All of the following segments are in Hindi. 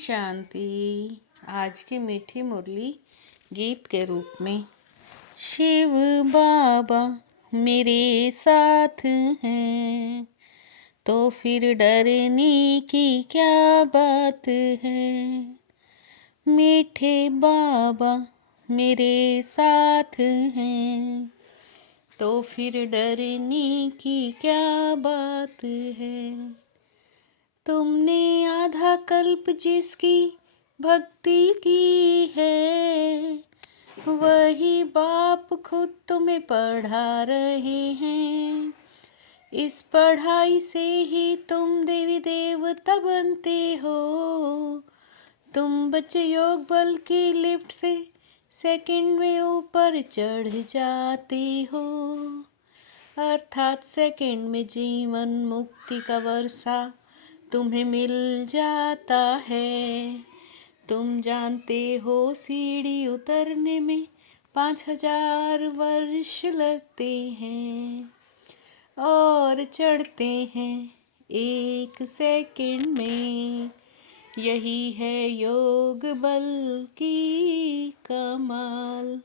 शांति। आज की मीठी मुरली गीत के रूप में। शिव बाबा मेरे साथ हैं तो फिर डरने की क्या बात है। मीठे बाबा मेरे साथ हैं तो फिर डरने की क्या बात है। तुमने आधा कल्प जिसकी भक्ति की है, वही बाप खुद तुम्हें पढ़ा रहे हैं। इस पढ़ाई से ही तुम देवी देवता बनते हो। तुम बच्चे योग बल की लिफ्ट से सेकंड में ऊपर चढ़ जाते हो, अर्थात सेकंड में जीवन मुक्ति का वर्षा तुम्हें मिल जाता है। तुम जानते हो सीढ़ी उतरने में 5000 वर्ष लगते हैं और चढ़ते हैं 1 सेकंड में। यही है योग बल की कमाल।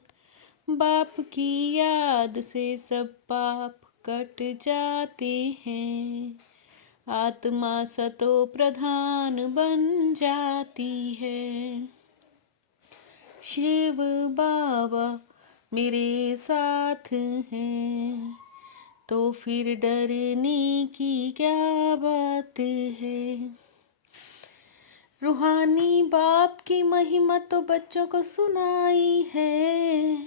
बाप की याद से सब पाप कट जाते हैं। आत्मा सतो प्रधान बन जाती है। शिव बाबा मेरे साथ हैं तो फिर डरने की क्या बात है। रूहानी बाप की महिमा तो बच्चों को सुनाई है।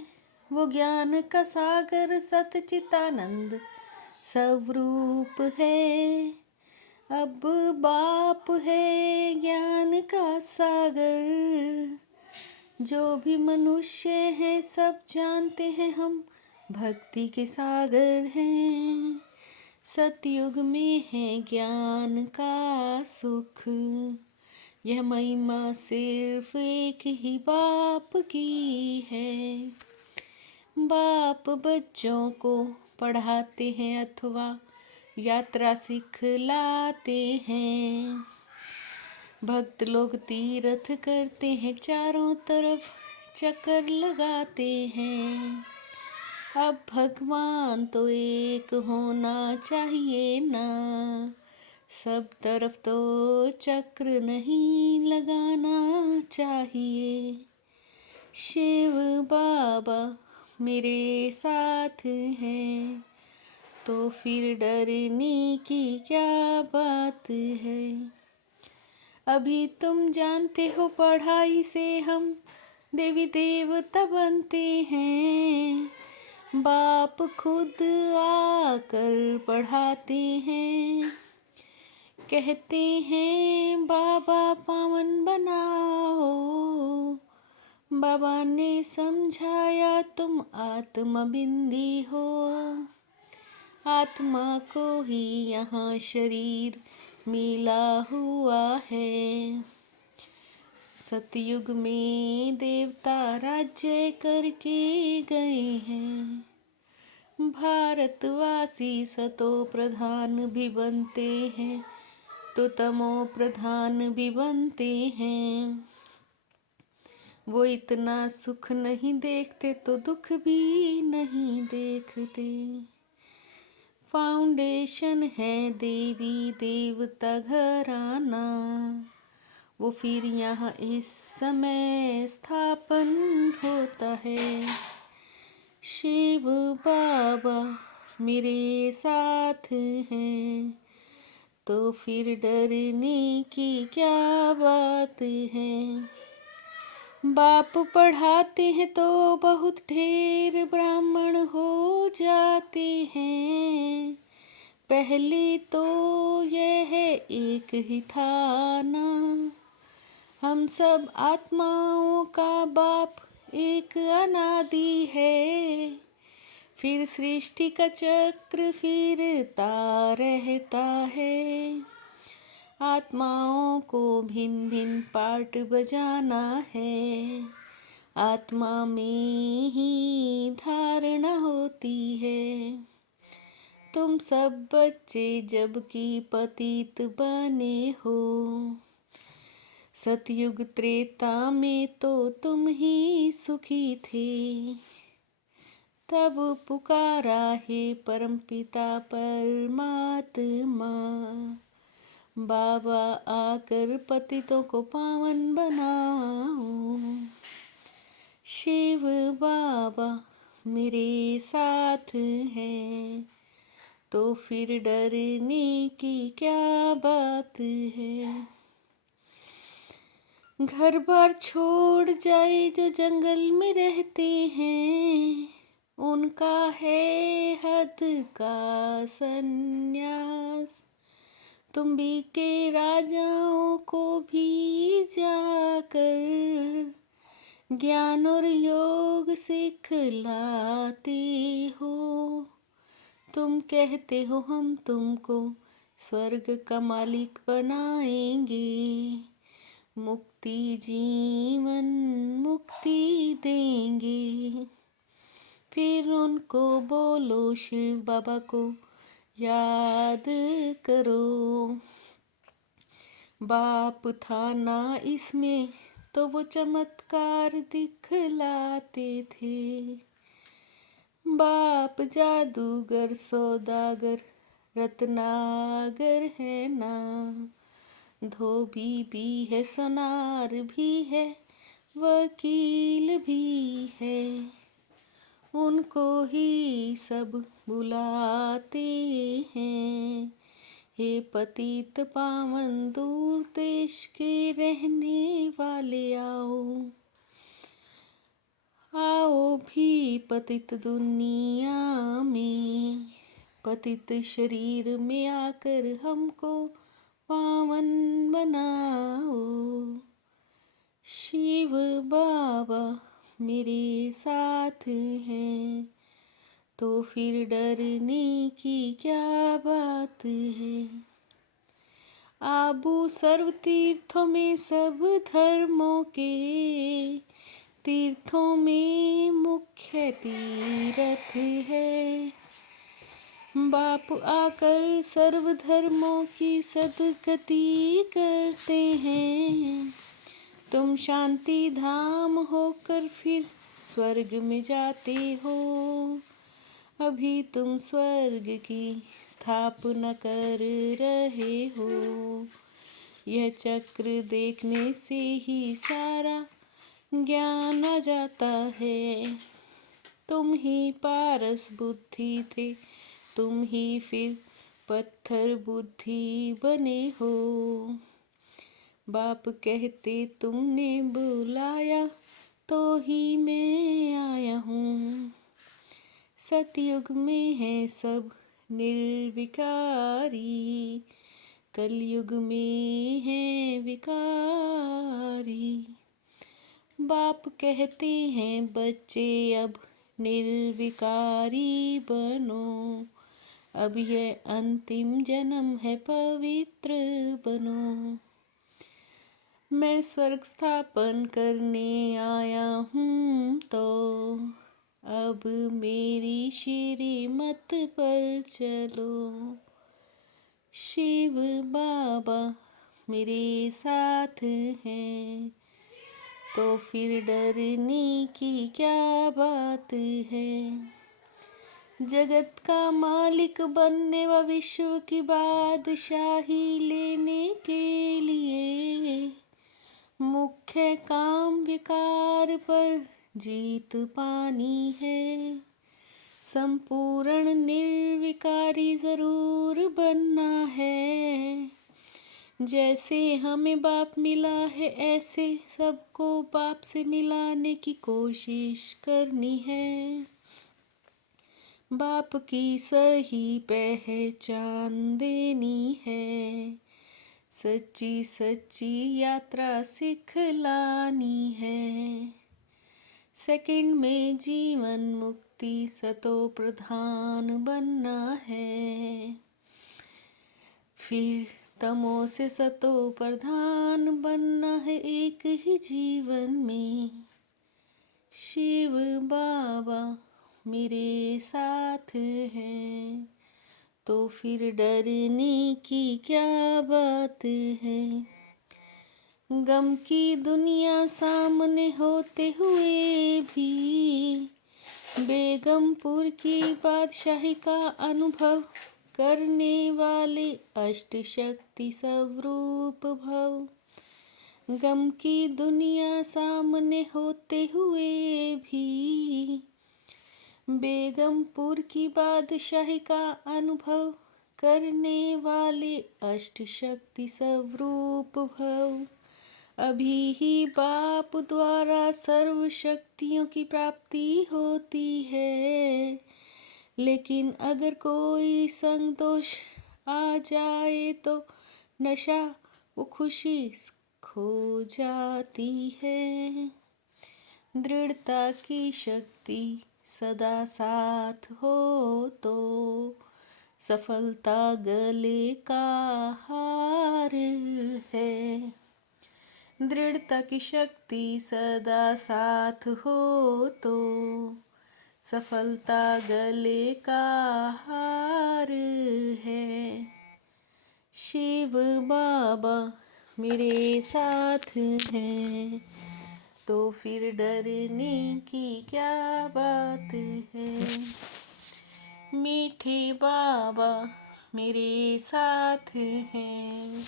वो ज्ञान का सागर सतचितानंद स्वरूप है। अब बाप है ज्ञान का सागर। जो भी मनुष्य हैं सब जानते हैं हम भक्ति के सागर हैं। सतयुग में है ज्ञान का सुख। यह महिमा सिर्फ एक ही बाप की है। बाप बच्चों को पढ़ाते हैं अथवा यात्रा सिखलाते हैं। भक्त लोग तीर्थ करते हैं, चारों तरफ चक्कर लगाते हैं। अब भगवान तो एक होना चाहिए ना, सब तरफ तो चक्र नहीं लगाना चाहिए। शिव बाबा मेरे साथ हैं तो फिर डरने की क्या बात है। अभी तुम जानते हो पढ़ाई से हम देवी देवता बनते हैं। बाप खुद आकर पढ़ाते हैं। कहते हैं बाबा पावन बनाओ। बाबा ने समझाया तुम आत्मा बिंदी हो। आत्मा को ही यहाँ शरीर मिला हुआ है। सतयुग में देवता राज्य करके गए हैं। भारतवासी सतो प्रधान भी बनते हैं तो तमो प्रधान भी बनते हैं। वो इतना सुख नहीं देखते तो दुख भी नहीं देखते। फाउंडेशन है देवी देवता घराना, वो फिर यहाँ इस समय स्थापन होता है। शिव बाबा मेरे साथ हैं तो फिर डरने की क्या बात है। बाप पढ़ाते हैं तो बहुत ढेर ब्राह्मण हो जाते हैं। पहले तो यह एक ही था ना, हम सब आत्माओं का बाप एक अनादि है। फिर सृष्टि का चक्र फिरता रहता है। आत्माओं को भिन्न भिन्न पार्ट बजाना है। आत्मा में ही धारणा होती है। तुम सब बच्चे जब की पतित बने हो, सतयुग त्रेता में तो तुम ही सुखी थे, तब पुकारा है परमपिता परमात्मा। बाबा आकर पतितों को पावन बनाओ। शिव बाबा मेरे साथ हैं, तो फिर डरने की क्या बात है। घर बार छोड़ जाए जो जंगल में रहते हैं, उनका है हद का संन्यास। तुम भी के राजाओं को भी जाकर ज्ञान और योग सिखलाते हो। तुम कहते हो हम तुमको स्वर्ग का मालिक बनाएंगे, मुक्ति जीवन मुक्ति देंगे। फिर उनको बोलो शिव बाबा को याद करो। बाप था ना इसमें तो वो चमत्कार दिखलाते थे। बाप जादूगर सौदागर रत्नागर है ना, धोबी भी है सोनार भी है वकील भी है। उनको ही सब बुलाते हैं, हे पतित पावन दूर देश के रहने वाले आओ। आओ भी पतित दुनिया में, पतित शरीर में आकर हमको पावन बनाओ। शिव बाबा मेरे साथ हैं, तो फिर डरने की क्या बात है। आबू सर्व तीर्थों में सब धर्मों के तीर्थों में मुख्य तीर्थ है। बाप आकर सर्व धर्मों की सदगति करते हैं। तुम शांति धाम होकर फिर स्वर्ग में जाते हो। अभी तुम स्वर्ग की स्थापना कर रहे हो। यह चक्र देखने से ही सारा ज्ञान आ जाता है। तुम ही पारस बुद्धि थे, तुम ही फिर पत्थर बुद्धि बने हो। बाप कहते तुमने बुलाया तो ही मैं आया हूँ। सतयुग में है सब निर्विकारी, कलयुग में है विकारी। बाप कहते हैं बच्चे अब निर्विकारी बनो, अब यह अंतिम जन्म है पवित्र बनो। मैं स्वर्ग स्थापन करने आया हूँ, तो अब मेरी श्रीमत पर चलो। शिव बाबा मेरे साथ हैं, तो फिर डरने की क्या बात है। जगत का मालिक बनने व विश्व की बादशाही लेने के लिए मुख्य काम विकार पर जीत पानी है। संपूर्ण निर्विकारी जरूर बनना है। जैसे हमें बाप मिला है ऐसे सबको बाप से मिलाने की कोशिश करनी है। बाप की सही पहचान देनी है। सच्ची सच्ची यात्रा सिखलानी है। सेकंड में जीवन मुक्ति सतो प्रधान बनना है। फिर तमो से सतो प्रधान बनना है एक ही जीवन में। शिव बाबा मेरे साथ हैं, तो फिर डरने की क्या बात है। गम की दुनिया सामने होते हुए भी बेगमपुर की बादशाही का अनुभव करने वाले अष्ट शक्ति स्वरूप भव। गम की दुनिया सामने होते हुए भी बेगमपुर की बादशाही का अनुभव करने वाले अष्ट शक्ति स्वरूप भव। अभी ही बाप द्वारा सर्व शक्तियों की प्राप्ति होती है, लेकिन अगर कोई संतोष आ जाए तो नशा वो खुशी खो जाती है। दृढ़ता की शक्ति सदा साथ हो तो सफलता गले का हार है। दृढ़ता की शक्ति सदा साथ हो तो सफलता गले का हार है। शिव बाबा मेरे साथ हैं तो फिर डरने की क्या बात है। मीठे बाबा मेरे साथ हैं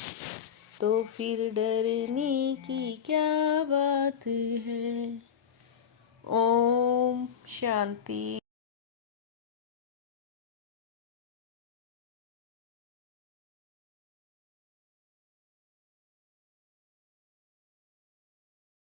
तो फिर डरने की क्या बात है। ओम शांति।